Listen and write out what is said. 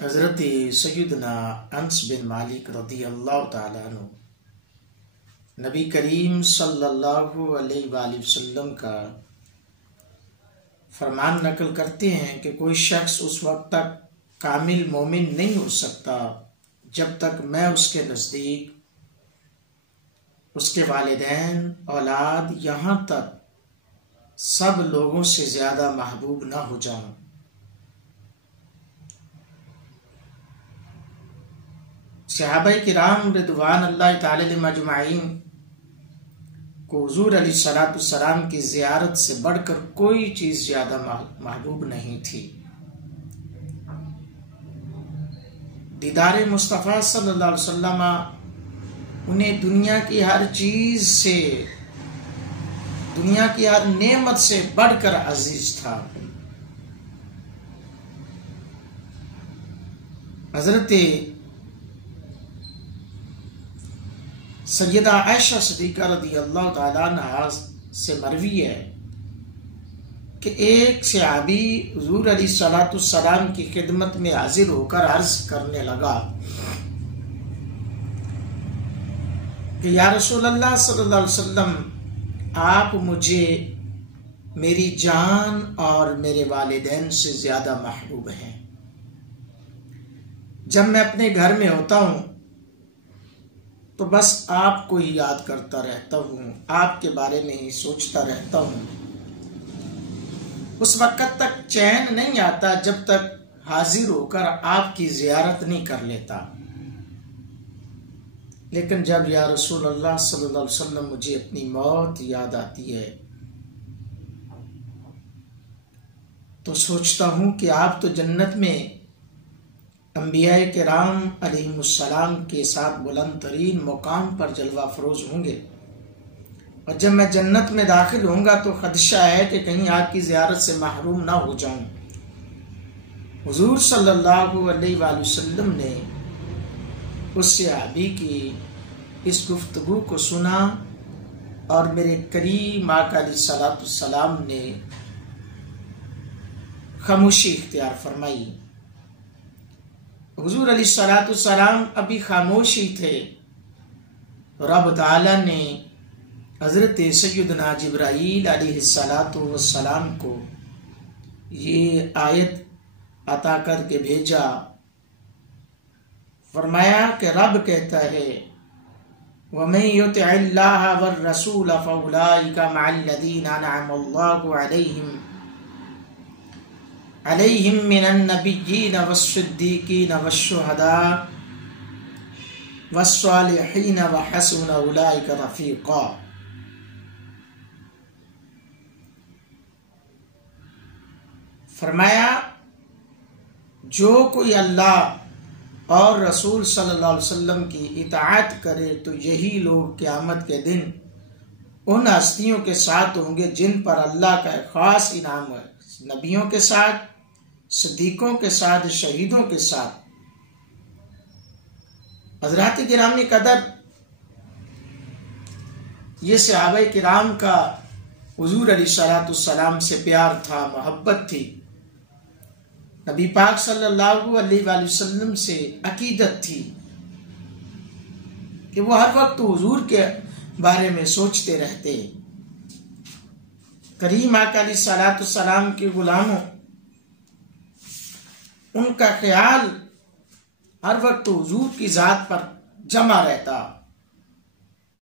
حضرت سیدنا انس بن مالک رضی اللہ تعالیٰ عنہ نبی کریم صلی اللہ علیہ وآلہ وسلم کا فرمان نقل کرتے ہیں کہ کوئی شخص اس وقت تک کامل مومن نہیں ہو سکتا جب تک میں اس کے نزدیک اس کے والدین، اولاد، یہاں تک سب لوگوں سے زیادہ محبوب نہ ہو جاؤں۔ صحابہ کرام رضوان اللہ تعالی علیہم اجمعین کو حضور علیہ الصلوۃ والسلام کی زیارت سے بڑھ کر کوئی چیز زیادہ محبوب نہیں تھی۔ دیدار مصطفیٰ صلی اللہ علیہ وسلم انہیں دنیا کی ہر چیز سے، دنیا کی ہر نعمت سے بڑھ کر عزیز تھا۔ حضرت سیدہ عائشہ صدیقہ رضی اللہ تعالیٰ عنہا سے مروی ہے کہ ایک صحابی حضور علیہ الصلوۃ والسلام کی خدمت میں حاضر ہو کر عرض کرنے لگا کہ یا رسول اللہ صلی اللہ علیہ وسلم، آپ مجھے میری جان اور میرے والدین سے زیادہ محبوب ہیں۔ جب میں اپنے گھر میں ہوتا ہوں تو بس آپ کو ہی یاد کرتا رہتا ہوں، آپ کے بارے میں ہی سوچتا رہتا ہوں۔ اس وقت تک چین نہیں آتا جب تک حاضر ہو کر آپ کی زیارت نہیں کر لیتا، لیکن جب یا رسول اللہ صلی اللہ علیہ وسلم مجھے اپنی موت یاد آتی ہے تو سوچتا ہوں کہ آپ تو جنت میں انبیاء کرام علیہم السلام کے ساتھ بلند ترین مقام پر جلوہ فروز ہوں گے، اور جب میں جنت میں داخل ہوں گا تو خدشہ ہے کہ کہیں آپ کی زیارت سے محروم نہ ہو جاؤں۔ حضور صلی اللہ علیہ وآلہ وسلم نے اس صحابی کی اس گفتگو کو سنا اور میرے کریم آقا علیہ الصلوۃ والسلام نے خاموشی اختیار فرمائی۔ حضور علیہ الصلوۃ والسلام ابھی خاموش ہی تھے، رب تعالیٰ نے حضرت سیدنا جبرائیل علیہ الصلوۃ والسلام کو یہ آیت عطا کر کے بھیجا۔ فرمایا کہ رب کہتا ہے وَمَن يُطِعِ اللَّهَ وَالرَّسُولَ فَأُولَٰئِكَ مَعَ الَّذِينَ أَنْعَمَ اللَّهُ علیہم من النبیین والصدیقین والشہداء والصالحین وحسن اولئک رفیقا۔ فرمایا جو کوئی اللہ اور رسول صلی اللہ علیہ وسلم کی اطاعت کرے تو یہی لوگ قیامت کے دن ان ہستیوں کے ساتھ ہوں گے جن پر اللہ کا ایک خاص انعام ہے، نبیوں کے ساتھ، صدیقوں کے ساتھ، شہیدوں کے ساتھ۔ حضرات کرام قدر، یہ صحابہ کرام کا حضور علیہ الصلوۃ والسلام سے پیار تھا، محبت تھی، نبی پاک صلی اللہ علیہ وآلہ وسلم سے عقیدت تھی کہ وہ ہر وقت حضور کے بارے میں سوچتے رہتے۔ کریم آقا علیہ الصلوۃ والسلام کے غلاموں، ان کا خیال ہر وقت حضور کی ذات پر جمع رہتا۔